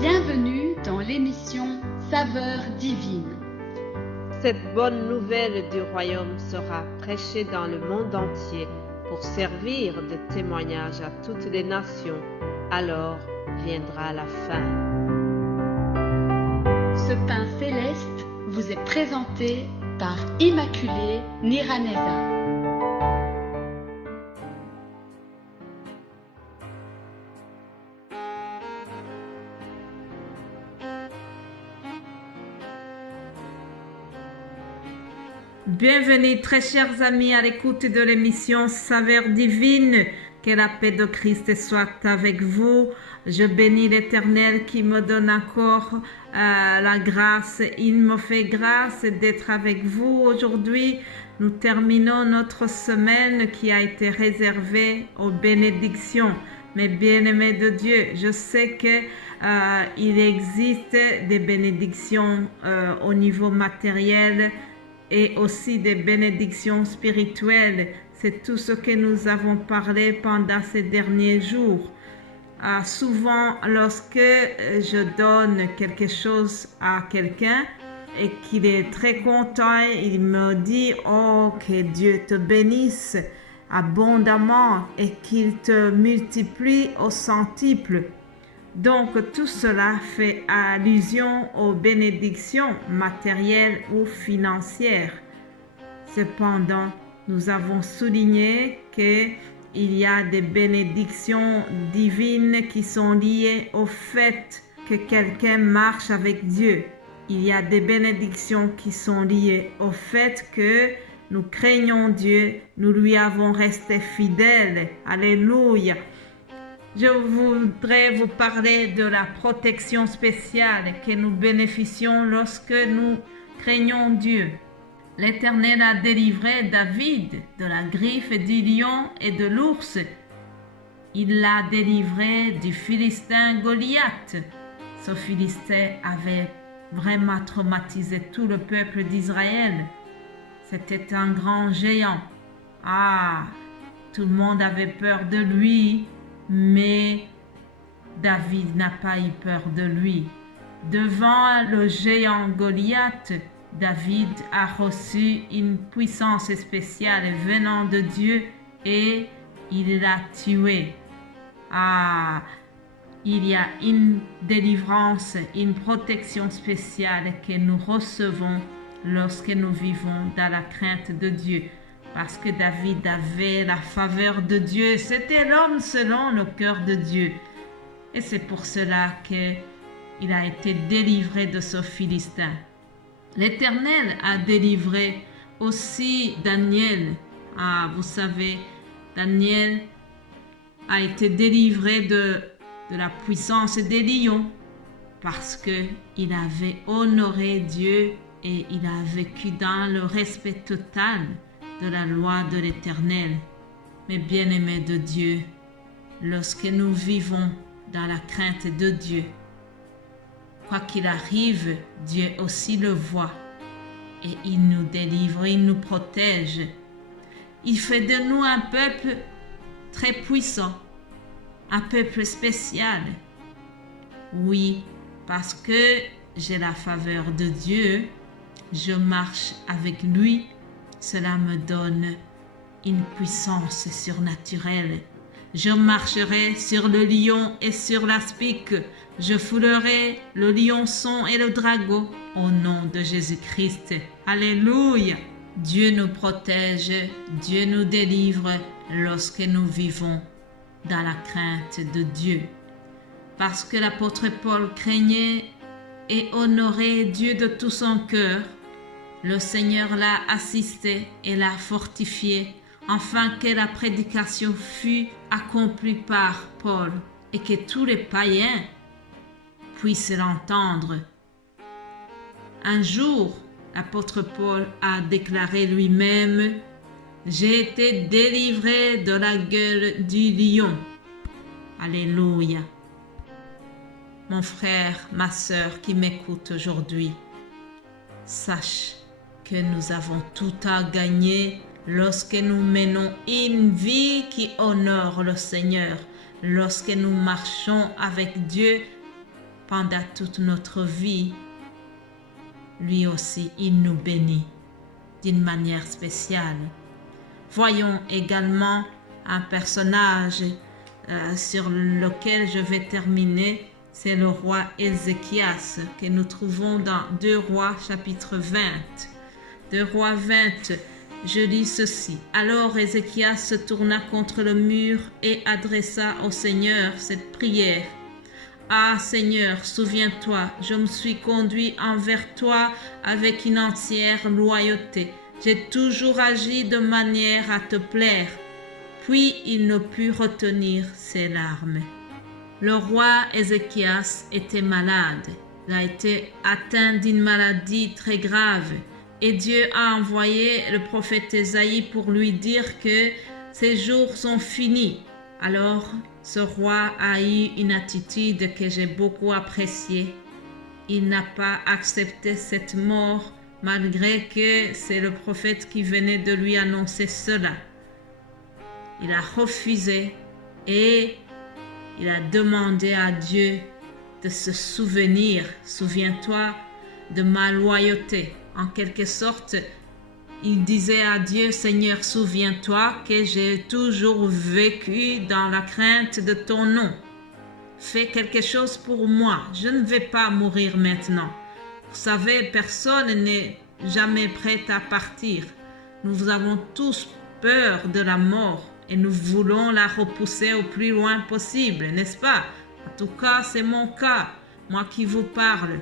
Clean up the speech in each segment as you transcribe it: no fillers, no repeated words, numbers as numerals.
Bienvenue dans l'émission Saveurs divines. Cette bonne nouvelle du royaume sera prêchée dans le monde entier pour servir de témoignage à toutes les nations. Alors viendra la fin. Ce pain céleste vous est présenté par Immaculée Niraneza. Bienvenue très chers amis à l'écoute de l'émission Saveurs divines. Que la paix de Christ soit avec vous. Je bénis l'Éternel qui me donne encore la grâce. Il me fait grâce d'être avec vous aujourd'hui. Nous terminons notre semaine qui a été réservée aux bénédictions. Mes bien-aimés de Dieu, je sais que il existe des bénédictions au niveau matériel et aussi des bénédictions spirituelles. C'est tout ce que nous avons parlé pendant ces derniers jours. Souvent, lorsque je donne quelque chose à quelqu'un et qu'il est très content, il me dit « Oh, que Dieu te bénisse abondamment et qu'il te multiplie au centuple ». Donc, tout cela fait allusion aux bénédictions matérielles ou financières. Cependant, nous avons souligné qu'il y a des bénédictions divines qui sont liées au fait que quelqu'un marche avec Dieu. Il y a des bénédictions qui sont liées au fait que nous craignons Dieu, nous lui avons resté fidèles. Alléluia. Je voudrais vous parler de la protection spéciale que nous bénéficions lorsque nous craignons Dieu. L'Éternel a délivré David de la griffe du lion et de l'ours. Il l'a délivré du Philistin Goliath. Ce Philistin avait vraiment traumatisé tout le peuple d'Israël. C'était un grand géant. Tout le monde avait peur de lui. Mais David n'a pas eu peur de lui. Devant le géant Goliath, David a reçu une puissance spéciale venant de Dieu et il l'a tué. Il y a une délivrance, une protection spéciale que nous recevons lorsque nous vivons dans la crainte de Dieu. Parce que David avait la faveur de Dieu. C'était l'homme selon le cœur de Dieu. Et c'est pour cela qu'il a été délivré de ce Philistin. L'Éternel a délivré aussi Daniel. Vous savez, Daniel a été délivré de la puissance des lions parce qu'il avait honoré Dieu et il a vécu dans le respect total de la loi de l'Éternel. Mes bien-aimés de Dieu, lorsque nous vivons dans la crainte de Dieu, quoi qu'il arrive, Dieu aussi le voit et il nous délivre, il nous protège. Il fait de nous un peuple très puissant, un peuple spécial. Oui, parce que j'ai la faveur de Dieu, je marche avec lui. Cela me donne une puissance surnaturelle. Je marcherai sur le lion et sur l'aspic. Je foulerai le lionçon et le dragon au nom de Jésus-Christ. Alléluia. Dieu nous protège, Dieu nous délivre lorsque nous vivons dans la crainte de Dieu. Parce que l'apôtre Paul craignait et honorait Dieu de tout son cœur, le Seigneur l'a assisté et l'a fortifié, afin que la prédication fût accomplie par Paul et que tous les païens puissent l'entendre. Un jour, l'apôtre Paul a déclaré lui-même « J'ai été délivré de la gueule du lion. » Alléluia. Mon frère, ma sœur qui m'écoute aujourd'hui, sache que nous avons tout à gagner lorsque nous menons une vie qui honore le Seigneur, lorsque nous marchons avec Dieu pendant toute notre vie, lui aussi, il nous bénit d'une manière spéciale. Voyons également un personnage sur lequel je vais terminer, c'est le roi Ézéchias que nous trouvons dans 2 Rois chapitre 20. 2 Rois 20, je lis ceci. Alors Ézéchias se tourna contre le mur et adressa au Seigneur cette prière. Ah Seigneur, souviens-toi, je me suis conduit envers toi avec une entière loyauté. J'ai toujours agi de manière à te plaire. Puis il ne put retenir ses larmes. Le roi Ézéchias était malade. Il a été atteint d'une maladie très grave. Et Dieu a envoyé le prophète Ésaïe pour lui dire que ses jours sont finis. Alors, ce roi a eu une attitude que j'ai beaucoup appréciée. Il n'a pas accepté cette mort malgré que c'est le prophète qui venait de lui annoncer cela. Il a refusé et il a demandé à Dieu de se souvenir. Souviens-toi de ma loyauté. En quelque sorte, il disait à Dieu, Seigneur, souviens-toi que j'ai toujours vécu dans la crainte de ton nom. Fais quelque chose pour moi. Je ne vais pas mourir maintenant. Vous savez, personne n'est jamais prêt à partir. Nous avons tous peur de la mort et nous voulons la repousser au plus loin possible, n'est-ce pas? En tout cas, c'est mon cas, moi qui vous parle.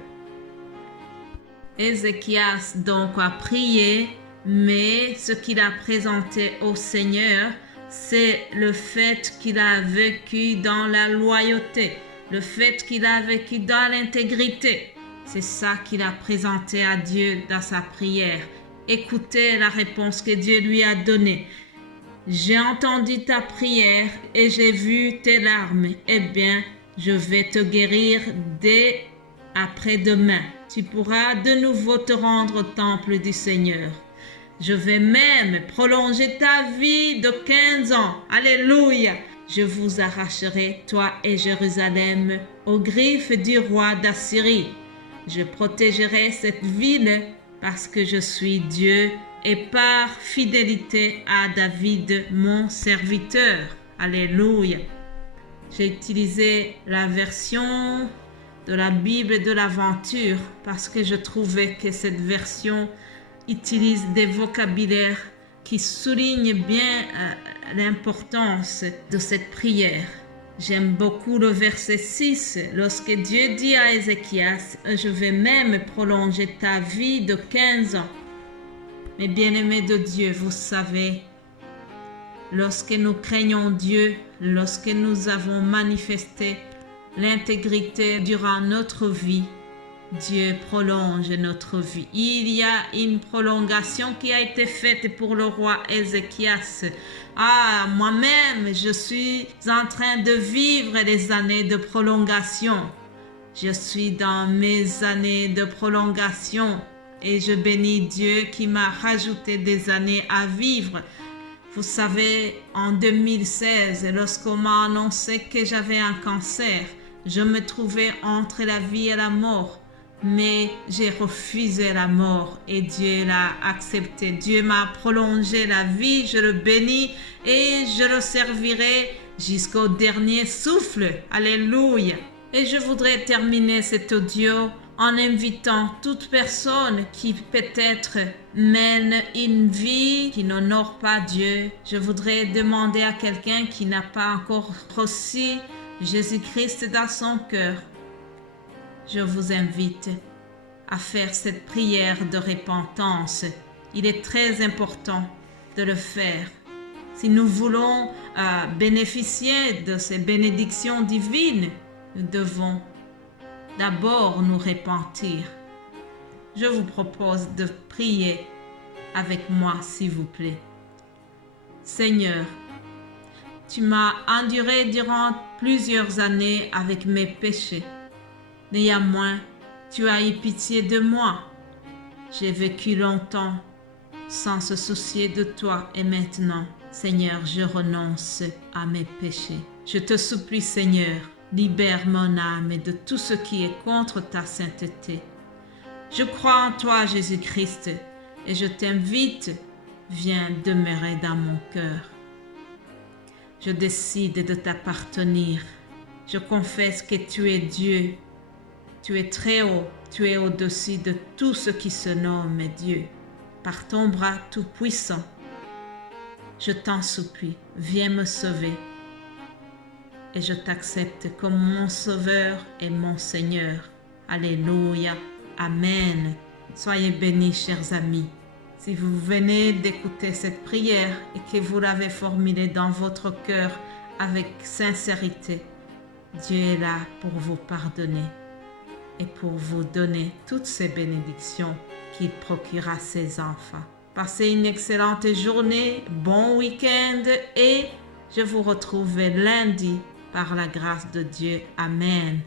Ézéchias donc a prié, mais ce qu'il a présenté au Seigneur, c'est le fait qu'il a vécu dans la loyauté, le fait qu'il a vécu dans l'intégrité. C'est ça qu'il a présenté à Dieu dans sa prière. Écoutez la réponse que Dieu lui a donnée. J'ai entendu ta prière et j'ai vu tes larmes. Eh bien, je vais te guérir dès après-demain. Tu pourras de nouveau te rendre au temple du Seigneur. Je vais même prolonger ta vie de 15 ans. Alléluia! Je vous arracherai, toi et Jérusalem, aux griffes du roi d'Assyrie. Je protégerai cette ville parce que je suis Dieu et par fidélité à David, mon serviteur. Alléluia! J'ai utilisé la version de la Bible de l'aventure parce que je trouvais que cette version utilise des vocabulaires qui soulignent bien l'importance de cette prière. J'aime beaucoup le verset 6, lorsque Dieu dit à Ézéchias, « Je vais même prolonger ta vie de 15 ans. » Mes bien-aimés de Dieu, vous savez, lorsque nous craignons Dieu, lorsque nous avons manifesté l'intégrité durant notre vie, Dieu prolonge notre vie. Il y a une prolongation qui a été faite pour le roi Ézéchias. Ah, moi-même, je suis en train de vivre les années de prolongation. Je suis dans mes années de prolongation et je bénis Dieu qui m'a rajouté des années à vivre. Vous savez, en 2016, lorsqu'on m'a annoncé que j'avais un cancer, je me trouvais entre la vie et la mort. Mais j'ai refusé la mort et Dieu l'a accepté. Dieu m'a prolongé la vie, je le bénis et je le servirai jusqu'au dernier souffle. Alléluia! Et je voudrais terminer cet audio en invitant toute personne qui peut-être mène une vie qui n'honore pas Dieu. Je voudrais demander à quelqu'un qui n'a pas encore reçu Jésus-Christ dans son cœur. Je vous invite à faire cette prière de repentance. Il est très important de le faire. Si nous voulons bénéficier de ces bénédictions divines, nous devons d'abord nous repentir. Je vous propose de prier avec moi, s'il vous plaît. Seigneur, tu m'as enduré durant plusieurs années avec mes péchés. Néanmoins, tu as eu pitié de moi. J'ai vécu longtemps sans se soucier de toi et maintenant, Seigneur, je renonce à mes péchés. Je te supplie, Seigneur, Libère mon âme de tout ce qui est contre ta sainteté. Je crois en toi, Jésus-Christ, et je t'invite, viens demeurer dans mon cœur. Je décide de t'appartenir. Je confesse que tu es Dieu. Tu es très haut, tu es au-dessus de tout ce qui se nomme Dieu. Par ton bras tout-puissant, je t'en supplie, viens me sauver. Et je t'accepte comme mon Sauveur et mon Seigneur. Alléluia. Amen. Soyez bénis, chers amis. Si vous venez d'écouter cette prière et que vous l'avez formulée dans votre cœur avec sincérité, Dieu est là pour vous pardonner et pour vous donner toutes ces bénédictions qu'il procure à ses enfants. Passez une excellente journée, bon week-end et je vous retrouve lundi par la grâce de Dieu. Amen.